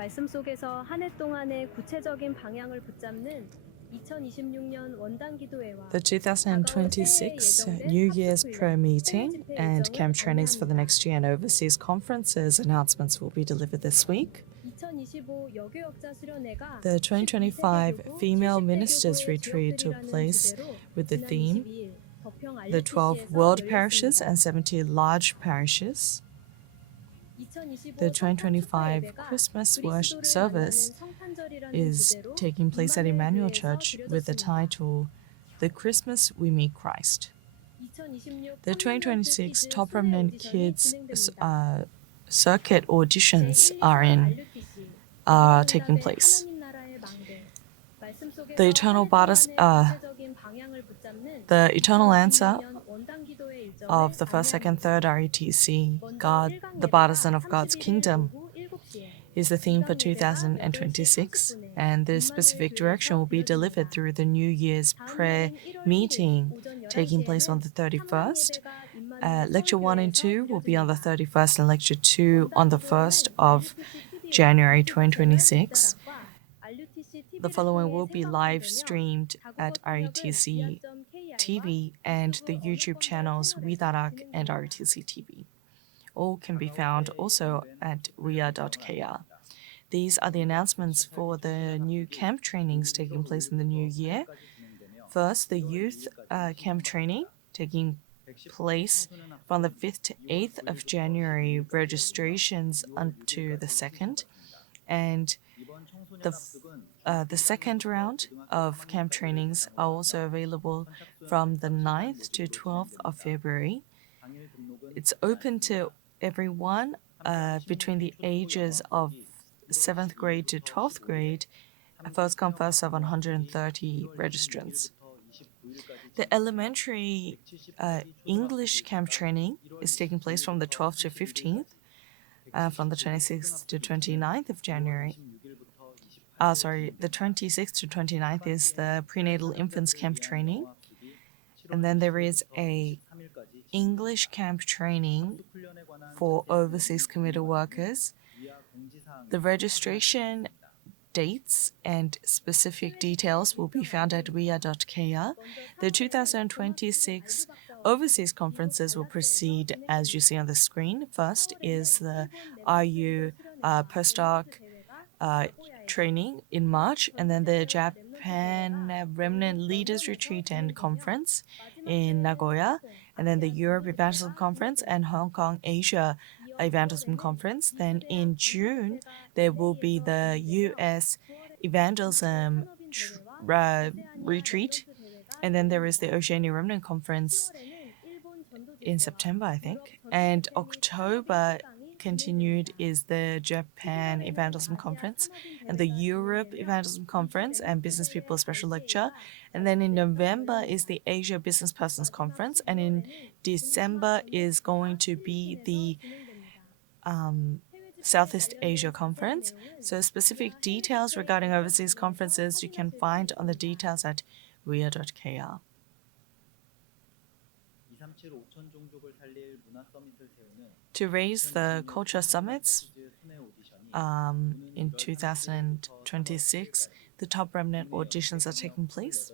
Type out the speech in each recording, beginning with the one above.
말씀 속에서 한 해 동안의 구체적인 방향을 붙잡는 2026년 원당 기도회와 The 다가올 새해에 2026 예정된 New 학습 Year's prayer 훈련, 해외 meeting 집회 and 일정을 camp trainings for the 안내합니다. next year and overseas conferences announcements will be delivered this week. 2025 여교역자 수련회가 The 12세대 2025 교구, Female 70대 Ministers 교구의 Retreat took 지역들이라는 place 주제로 with the 지난 theme 22일 덕평 The 12 RUTC에서 World Parishes 열렸습니다. and 70 Large Parishes. 2025 The 성탄 축하 2025 예배가 Christmas 그리스도를 service 만나는 성탄절이라는 is 주제로 taking place at 임마누엘 Emmanuel 교회에서 Church with the 드려졌습니다. title The Christmas We Meet Christ. 2026 The 탑 렘넌트 2026 키즈 Top 순회 Remnant 오디션이 Kids 진행됩니다. circuit auditions 제1, are 2설 RUTC taking 대보응답의 place. 하나님 나라의 망대 말씀 속에서 The 한 해 동안의 구체적인 방향을 붙잡는 the eternal answer 2026년 원당 기도회 일정을 of the first, second, 안내합니다. third RETC, 먼저 God, 1강 the 예배가 partisan of God's 31일 kingdom, 오후 7시에 is the theme for 2강 예배가 8시 2026, 30분에 and the 임마누엘 specific direction 교회에서 will be delivered 드려집니다. through the New Year's 다음 prayer 날인 1월 1일 meeting 오전 taking place on 11시에는 the 3강 31st. 예배가 임마누엘 Lecture 1 and 서울교회에서 2 will be on the 드려집니다. 31st and Lecture 2 on 원당 the 1st 기도회는 of RUTC TV와 January 유튜브 채널 2026. 빅다락과 RUTC The TV를 following 통해 will be live 생방송되며 streamed 다국어 at 통역은 RETC 위아.kr과 TV and the 유튜브 YouTube 언어권별 channels 채널에서 Widarak and 진행됩니다. RETC TV. All can be found also at ria.kr. These are the announcements for the new camp trainings taking place in the new year. First, the youth camp training taking place from the 5th to 8th of January, registrations unto the 2nd, and the second round of camp trainings are also available from the 9th to 12th of February. It's open to everyone between the ages of 7th grade to 12th grade, first come, first serve 130 registrants. The elementary English camp training is taking place from the 12th to 15th, from the 26th to 29th of January. The 26th to 29th is the prenatal infants camp training. And then there is a English camp training for overseas committee workers. The registration dates and specific details will be found at ria.kr. The 2026 overseas conferences will proceed as you see on the screen. First is the RU postdoc training in March, and then the Japan Remnant Leaders Retreat and Conference in Nagoya, and then the Europe Evangelism Conference and Hong Kong Asia Evangelism Conference. Then in June, there will be the US Evangelism Retreat, and then there is the Oceania Remnant Conference in September, I think. And October continued is the Japan Evangelism Conference and the Europe Evangelism Conference and Business People Special Lecture. And then in November is the Asia Business Persons Conference. And in December is going to be the Southeast Asia Conference. So specific details regarding overseas conferences you can find on the details at ria.kr. To raise the culture summits in 2026, the top remnant auditions are taking place.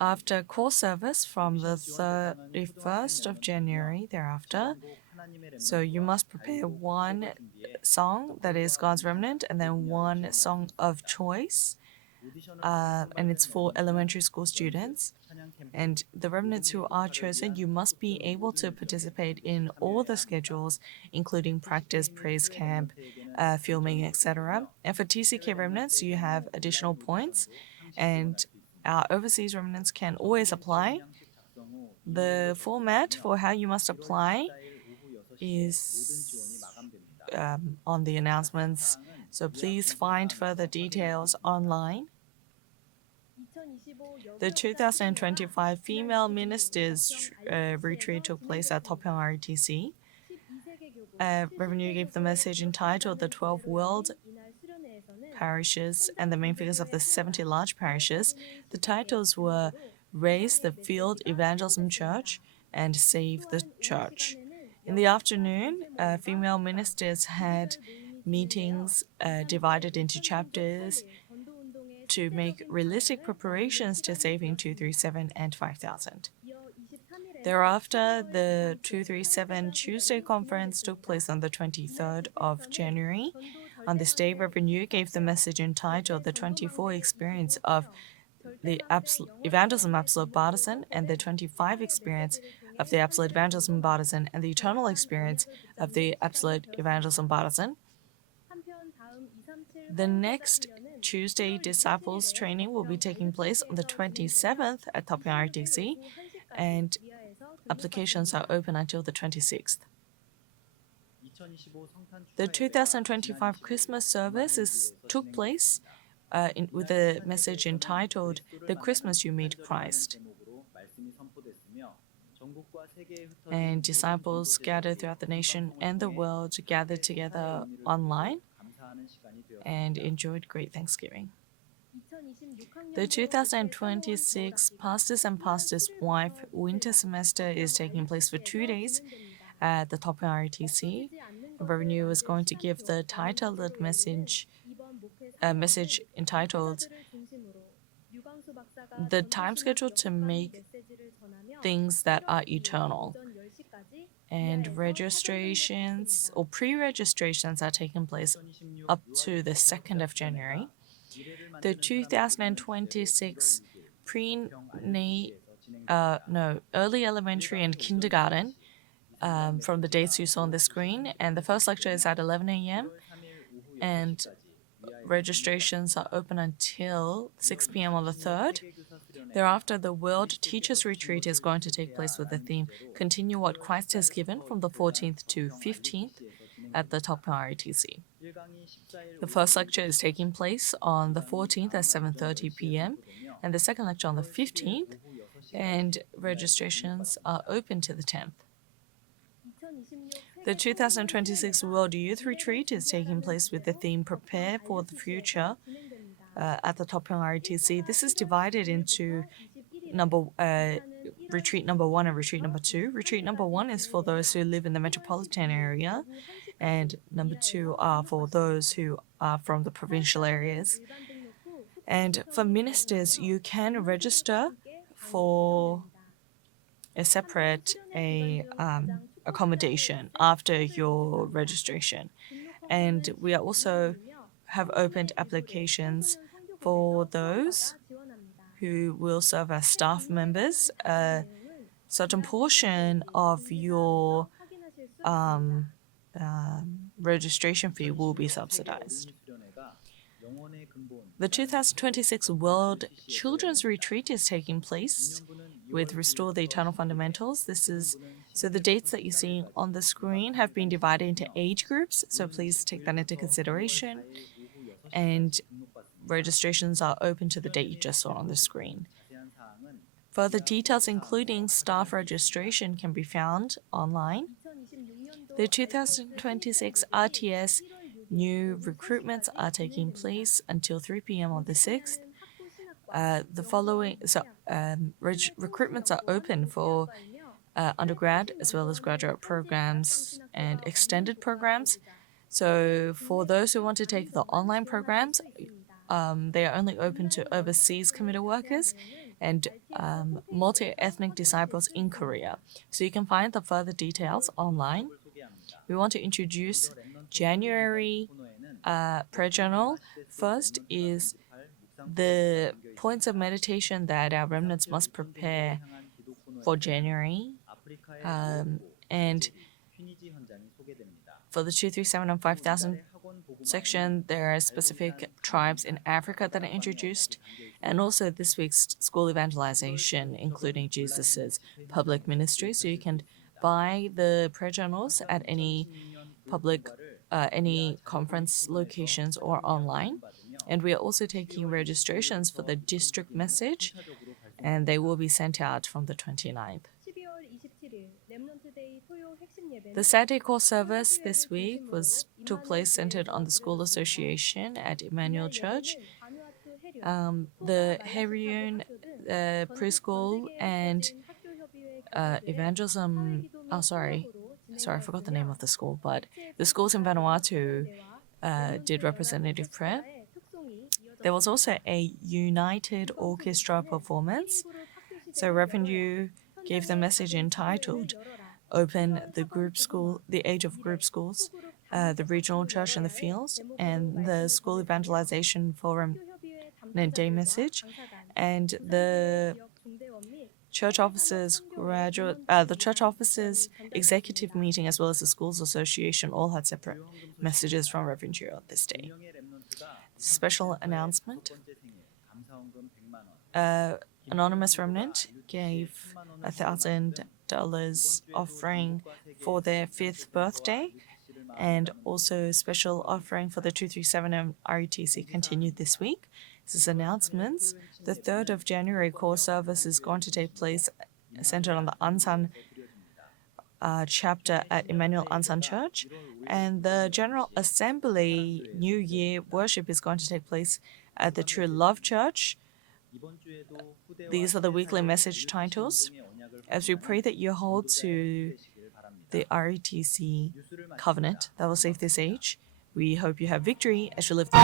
After core service from the 31st of January thereafter, so you must prepare one song that is God's Remnant and then one song of choice, and it's for elementary school students. And the remnants who are chosen, you must be able to participate in all the schedules, including practice, praise camp, filming, etc. And for TCK remnants, you have additional points, and our overseas remnants can always apply. The format for how you must apply is on the announcements, so please find further details online. The 2025 Female Ministers Retreat took place at Topyeong RTC. Revenue gave the message entitled The 12 World Parishes and the main figures of the 70 large parishes. The titles were Raise the Field Evangelism Church and Save the Church. In the afternoon, female ministers had meetings divided into chapters to make realistic preparations to saving 237 and 5000. Thereafter, the 237 Tuesday conference took place on the 23rd of January. On this day, Reverend Yu gave the message entitled The 24 Experience of the Evangelism Absolute Partisan and the 25 Experience of the Absolute Evangelism Partisan and the Eternal Experience of the Absolute Evangelism Partisan. The next Tuesday Disciples Training will be taking place on the 27th at Taepyeong RTC, and applications are open until the 26th. The 2025 Christmas service took place with a message entitled The Christmas You Meet Christ. And disciples gathered throughout the nation and the world gathered together online and enjoyed great Thanksgiving. The 2026 Pastors and Pastors' Wife Winter Semester is taking place for 2 days at the Taepyeong RTC. Reverend Yu is going to give the titled message entitled The Time Schedule to Make Things That Are Eternal. And registrations or pre-registrations are taking place up to the 2nd of January. The 2026 early elementary and kindergarten from the dates you saw on the screen, and the first lecture is at 11 a.m. and registrations are open until 6 p.m. on the 3rd. Thereafter, the World Teachers Retreat is going to take place with the theme Continue What Christ Has Given from the 14th to 15th at the Taepyeong RTC. The first lecture is taking place on the 14th at 7:30 p.m. and the second lecture on the 15th, and registrations are open to the 10th. The 2026 World Youth Retreat is taking place with the theme Prepare for the Future at the Taepyeong RTC. This is divided into retreat number 1 and retreat number 2. Retreat number 1 is for those who live in the metropolitan area, and number 2 are for those who are from the provincial areas. And for ministers, you can register for a separate accommodation after your registration. And we are also have opened applications for those who will serve as staff members. A certain portion of your registration fee will be subsidized. The 2026 World Children's Retreat is taking place with Restore the Eternal Fundamentals. The dates that you see on the screen have been divided into age groups, so please take that into consideration. And registrations are open to the date you just saw on the screen. Further details, including staff registration, can be found online. The 2026 RTS new recruitments are taking place until 3 p.m. on the 6th. Recruitments are open for undergrad as well as graduate programs and extended programs. So for those who want to take the online programs, they are only open to overseas committed workers and multi-ethnic disciples in Korea. So you can find the further details online. We want to introduce January prayer journal. First is the points of meditation that our remnants must prepare for January. And for the 237 and 5000 section, there are specific tribes in Africa that are introduced, and also this week's school evangelization, including Jesus's public ministry. So you can buy the prayer journals at any conference locations or online. And we are also taking registrations for the district message, and they will be sent out from the 29th. The Saturday core service this week took place centered on the school association at Emmanuel Church. The Haeryun preschool and evangelism. I forgot the name of the school, but the schools in Vanuatu did representative prayer. There was also a united orchestra performance. So Reverend Yu gave the message entitled Open the Group School, the Age of Group Schools, the Regional Church in the Fields, and the School Evangelization Forum Day message, and the church officers executive meeting as well as the schools association all had separate messages from Reverend Yu on this day. Special announcement. Anonymous Remnant gave $1,000 offering for their 5th birthday, and also special offering for the 237 RUTC continued this week. This is announcements. The 3rd of January core service is going to take place centered on the Ansan chapter at Emmanuel Ansan Church, and the General Assembly New Year worship is going to take place at the True Love Church. These are the weekly message titles. As we pray that you hold to the RETC covenant that will save this age, we hope you have victory as you live the